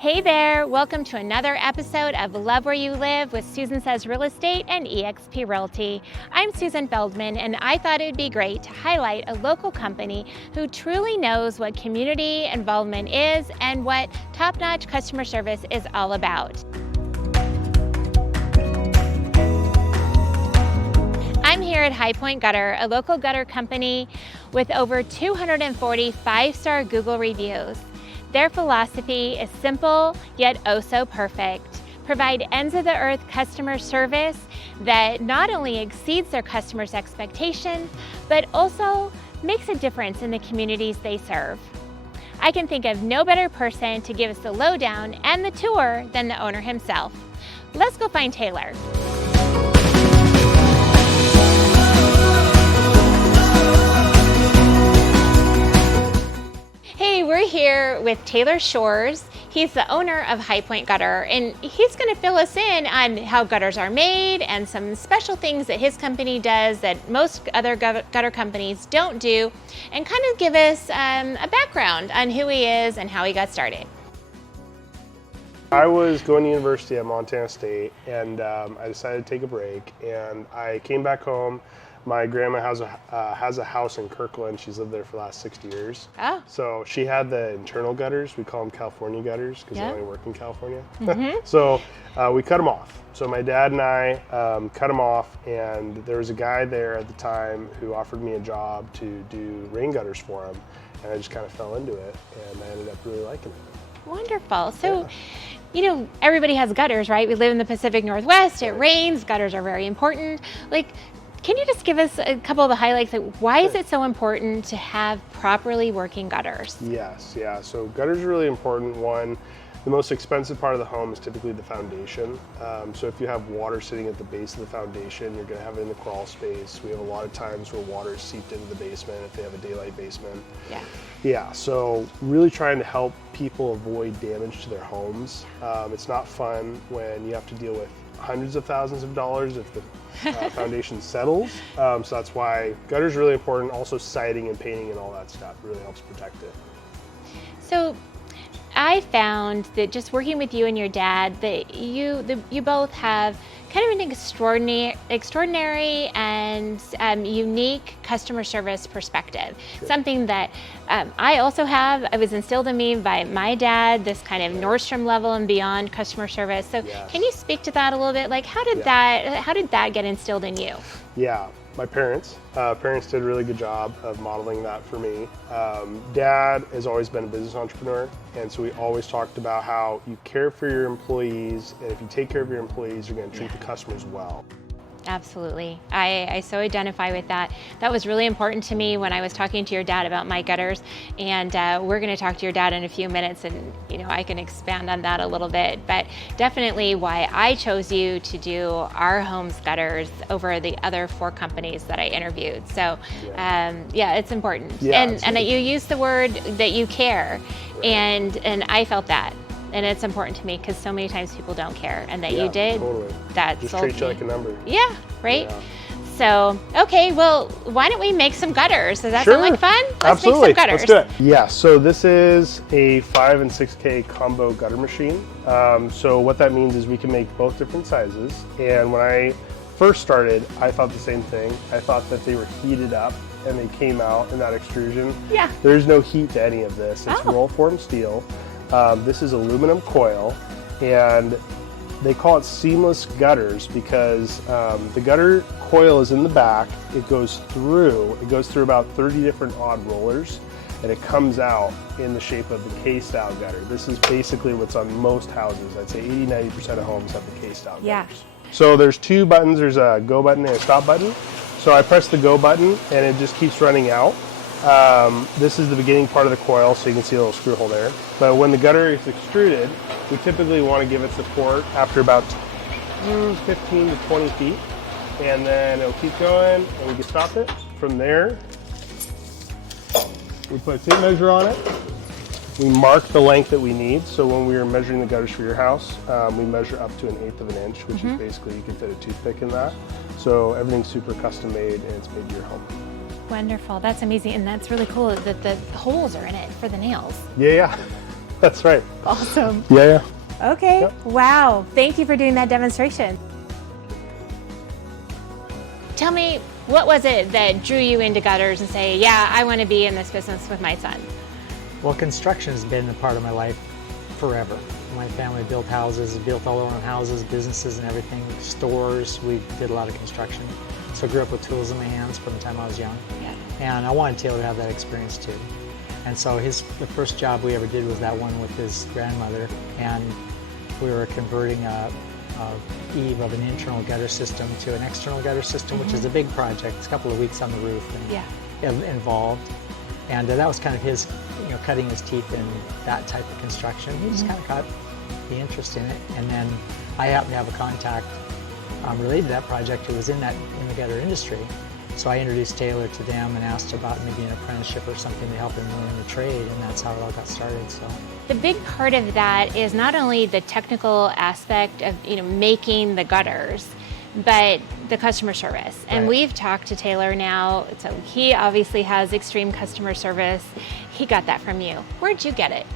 Hey there, welcome to another episode of Love Where You Live with Susan Says Real Estate and eXp Realty. I'm Susan Feldman, and I thought it would be great to highlight a local company who truly knows what community involvement is and what top-notch customer service is all about. I'm here at High Point Gutter, a local gutter company with over 240 five-star Google reviews. Their philosophy is simple, yet oh so perfect. Provide ends-of-the-earth customer service that not only exceeds their customers' expectations, but also makes a difference in the communities they serve. I can think of no better person to give us the lowdown and the tour than the owner himself. Let's go find Taylor. Hey, we're here with Taylor Shores. He's the owner of High Point Gutter, and he's going to fill us in on how gutters are made and some special things that his company does that most other gutter companies don't do, and kind of give us a background on who he is and how he got started. I was going to university at Montana State, and I decided to take a break, and I came back home. My grandma has a house in Kirkland. She's lived there for the last 60 years. Oh. So she had the internal gutters. We call them California gutters because they only work in California. Mm-hmm. So we cut them off. So my dad and I cut them off, and there was a guy there at the time who offered me a job to do rain gutters for him, and I just kind of fell into it, and I ended up really liking it. Wonderful. So, you know, everybody has gutters, right? We live in the Pacific Northwest. It rains. Gutters are very important. Can you just give us a couple of the highlights? Why is it so important to have properly working gutters? Yes, yeah. So gutters are really important. One, the most expensive part of the home is typically the foundation. So if you have water sitting at the base of the foundation, you're going to have it in the crawl space. We have a lot of times where water is seeped into the basement if they have a daylight basement. Yeah, so really trying to help people avoid damage to their homes. It's not fun when you have to deal with hundreds of thousands of dollars if the foundation settles. So that's why gutters are really important. Also siding and painting and all that stuff really helps protect it. So I found that just working with you and your dad, that you both have kind of an extraordinary and unique customer service perspective. Sure. Something that I also have. It was instilled in me by my dad, this kind of Nordstrom level and beyond customer service. So can you speak to that a little bit? How did that get instilled in you? Yeah, my parents did a really good job of modeling that for me. Dad has always been a business entrepreneur, and so we always talked about how you care for your employees, and if you take care of your employees, you're going to treat the customers well. Absolutely. I so identify with that. That was really important to me when I was talking to your dad about my gutters, and we're going to talk to your dad in a few minutes, and I can expand on that a little bit, but definitely why I chose you to do our home's gutters over the other 4 companies that I interviewed. So it's important. And you use the word that you care, and I felt that. And it's important to me because so many times people don't care, and that you did. Totally. That just sold treat you me. like a number. Yeah, right? Yeah. So, okay, well, why don't we make some gutters? Does that Sure. sound like fun? Let's Absolutely. make some gutters. Let's do it. Yeah, so this is a 5 and 6K combo gutter machine. So what that means is we can make both different sizes. And when I first started, I thought the same thing. I thought that they were heated up and they came out in that extrusion. Yeah. There's no heat to any of this. It's roll form steel. This is aluminum coil, and they call it seamless gutters because the gutter coil is in the back. It goes through about 30 different odd rollers, and it comes out in the shape of the K-style gutter. This is basically what's on most houses. I'd say 80-90% of homes have the K-style gutters. So there's 2 buttons. There's a go button and a stop button. So I press the go button, and it just keeps running out. This is the beginning part of the coil, so you can see a little screw hole there. But when the gutter is extruded, we typically want to give it support after about 15 to 20 feet. And then it'll keep going, and we can stop it. From there, we put a tape measure on it. We mark the length that we need. So when we were measuring the gutters for your house, we measure up to 1/8 of an inch, which is basically, you can fit a toothpick in that. So everything's super custom made, and it's made to your home. Wonderful. That's amazing. And that's really cool that the holes are in it for the nails. Yeah. That's right. Awesome. Yeah. Okay. Yep. Wow. Thank you for doing that demonstration. Tell me, what was it that drew you into gutters and say, yeah, I want to be in this business with my son? Well, construction has been a part of my life forever. My family built houses, built all our own houses, businesses and everything, stores. We did a lot of construction. So I grew up with tools in my hands from the time I was young. Yeah. And I wanted Taylor to have that experience too. And so the first job we ever did was that one with his grandmother. And we were converting a eave of an internal gutter system to an external gutter system, which is a big project. It's a couple of weeks on the roof and involved. And that was kind of his, cutting his teeth in that type of construction. He just kind of got the interest in it. And then I happened to have a contact related to that project who was in the gutter industry. So I introduced Taylor to them and asked about maybe an apprenticeship or something to help him learn the trade, and that's how it all got started. So the big part of that is not only the technical aspect of making the gutters, but the customer service. And we've talked to Taylor now, so he obviously has extreme customer service. He got that from you. Where'd you get it?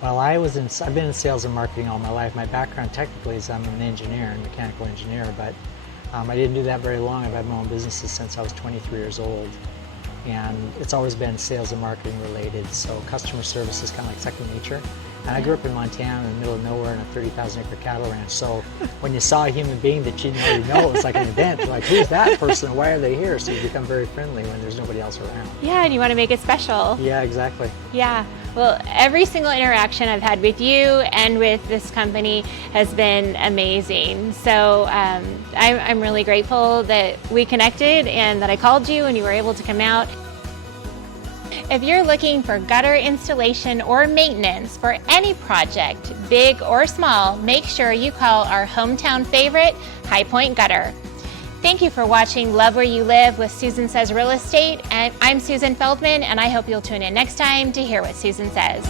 Well, I've been in sales and marketing all my life. My background technically is I'm an engineer, a mechanical engineer, but I didn't do that very long. I've had my own businesses since I was 23 years old. And it's always been sales and marketing related, so customer service is kind of like second nature. And I grew up in Montana in the middle of nowhere in a 30,000-acre cattle ranch, so when you saw a human being that you didn't already know, it was like an event. You're like, who's that person? Why are they here? So you become very friendly when there's nobody else around. Yeah, and you want to make it special. Yeah, exactly. Yeah. Well, every single interaction I've had with you and with this company has been amazing. So I'm really grateful that we connected and that I called you and you were able to come out. If you're looking for gutter installation or maintenance for any project, big or small, make sure you call our hometown favorite, High Point Gutter. Thank you for watching Love Where You Live with Susan Says Real Estate. And I'm Susan Feldman, and I hope you'll tune in next time to hear what Susan says.